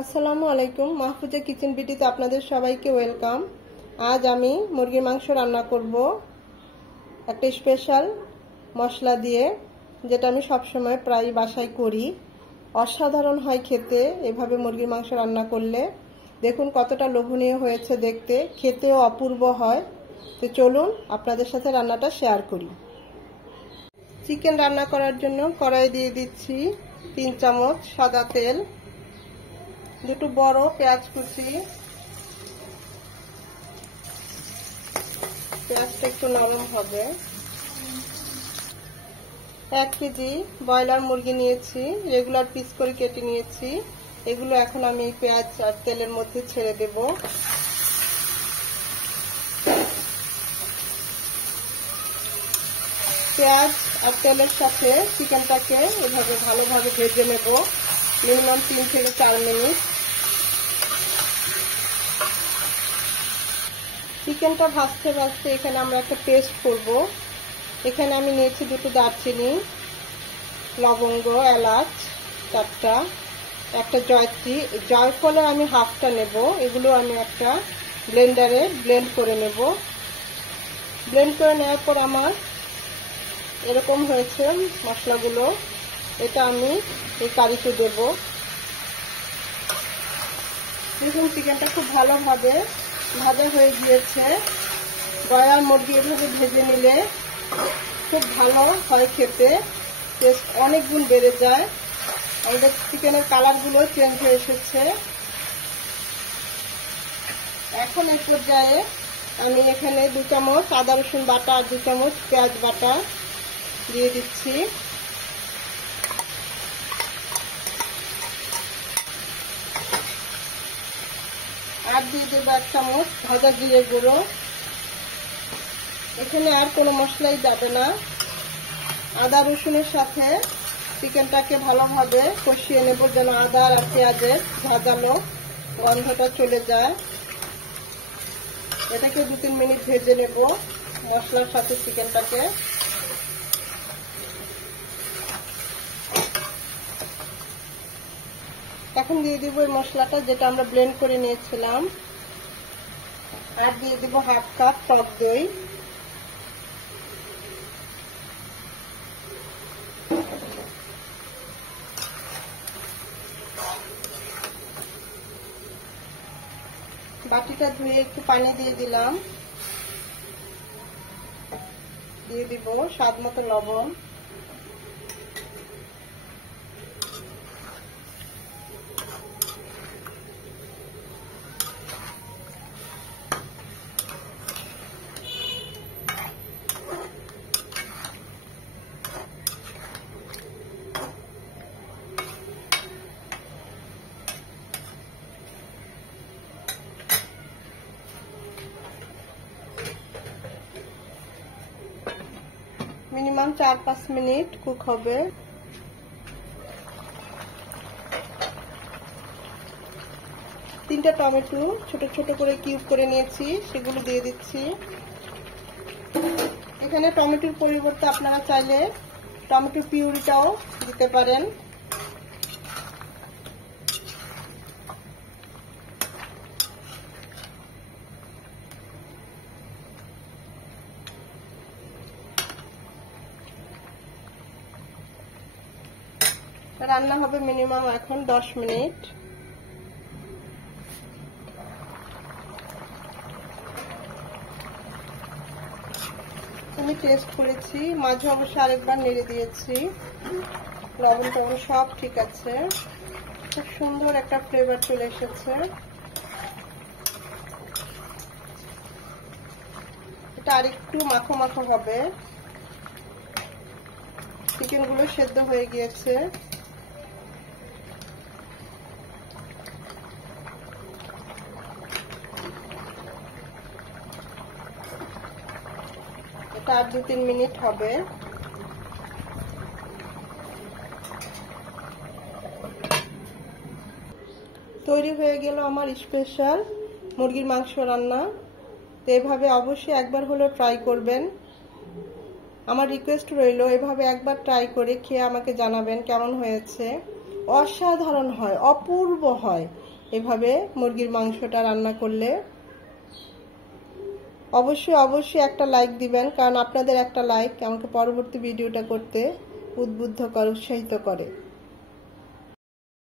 আসসালামু আলাইকুম, মাহফুজা কিচেন বিটিতে আপনাদের সবাইকে ওয়েলকাম। আজ আমি মুরগির মাংস রান্না করব একটা স্পেশাল মশলা দিয়ে, যেটা আমি সবসময় প্রায় বাসায় করি। অসাধারণ হয় খেতে এভাবে মুরগির মাংস রান্না করলে। দেখুন কতটা লোভনীয় হয়েছে দেখতে, খেতেও অপূর্ব হয়। তো চলুন আপনাদের সাথে রান্নাটা শেয়ার করি। চিকেন রান্না করার জন্য কড়াই দিয়ে দিচ্ছি 3 চামচ সাদা তেল, দুটো বড় পেঁয়াজ কুচি, পেঁয়াজটা একটু নরম হবে। 1 কেজি ব্রয়লার মুরগি নিয়েছি, রেগুলার পিস করে কেটে নিয়েছি। এগুলো এখন আমি পেঁয়াজ আর তেলের মধ্যে ছেড়ে দেব। পেঁয়াজ আর তেলের সাথে চিকেনটাকে এভাবে ভালোভাবে ভেজে নেব, মিনিমাম 3 থেকে 4 মিনিট। চিকেনটা ভাজতে ভাজতে এখানে আমরা একটা পেস্ট করব। এখানে আমি নিয়েছি 2টো দারচিনি, লবঙ্গ, এলাচ 4টা, একটা জয়ত্রী, জয়ফলের আমি হাফটা নেব। এগুলো আমি একটা ব্লেন্ডারে ব্লেন্ড করে নেব। ব্লেন্ড করে নেওয়ার পর আমার এরকম হয়েছে মশলাগুলো। এটা আমি এই কারিতে দেব। দেখুন চিকেনটা খুব ভালোভাবে ভাজা হয়ে গিয়েছে। ব্রয়লার মুরগি এভাবে ভেজে নিলে খুব ভালো হয় খেতে, টেস্ট অনেক গুণ বেড়ে যায়। আমাদের চিকেনের কালারগুলো চেঞ্জ হয়ে এসেছে। এখন এই পর্যায়ে আমি এখানে 2 চামচ আদা রসুন বাটা আর 2 চামচ পেঁয়াজ বাটা দিয়ে দিচ্ছি। আর দিয়ে দেবো 1 চামচ ভাজা জিরে গুঁড়ো। এখানে আর কোনো মশলাই যাবে না। আদা রসুনের সাথে চিকেনটাকে ভালোভাবে কষিয়ে নেব, যেন আদা আর পেঁয়াজের ভাজানো গন্ধটা চলে যায়। এটাকে 2-3 মিনিট ভেজে নেব মশলার সাথে চিকেনটাকে। এখন দিয়ে দিব এই মশলাটা যেটা আমরা ব্লেন্ড করে নিয়েছিলাম, আর দিয়ে দিব 1/2 কাপ টক দই। বাটিটা ধুয়ে একটু পানি দিয়ে দিলাম। দিয়ে দিব স্বাদ মতো লবণ। মিনিমাম 4-5 মিনিট কুক হবে। 3টা টমেটো ছোট ছোট করে কিউব করে নিয়েছি, সেগুলো দিয়ে দিচ্ছি। এখানে টমেটোর পরিবর্তে আপনারা চাইলে টমেটো পিউরিটাও দিতে পারেন। রান্না হবে মিনিমাম এখন 10 মিনিট। আমি টেস্ট করেছি, মাঝে অবশ্য আরেকবার নেড়ে দিয়েছি। লবণ টবণ সব ঠিক আছে, খুব সুন্দর একটা ফ্লেভার চলে এসেছে। এটা আরেকটু মাখো মাখো হবে। চিকেনগুলো সেদ্ধ হয়ে গিয়েছে। এটা আর 2-3 মিনিট হবে। তৈরি হয়ে গেল আমার স্পেশাল মুরগির মাংস রান্না। তো এভাবে অবশ্যই একবার হলেও ট্রাই করবেন। আমার রিকোয়েস্ট রইল এভাবে একবার ট্রাই করে খেয়ে আমাকে জানাবেন কেমন হয়েছে। অসাধারণ হয়, অপূর্ব হয় এভাবে মুরগির মাংসটা রান্না করলে। অবশ্যই অবশ্যই একটা লাইক দিবেন, কারণ আপনাদের একটা লাইক আমাকে পরবর্তী ভিডিওটা করতে উদ্বুদ্ধ করে, উৎসাহিত করে।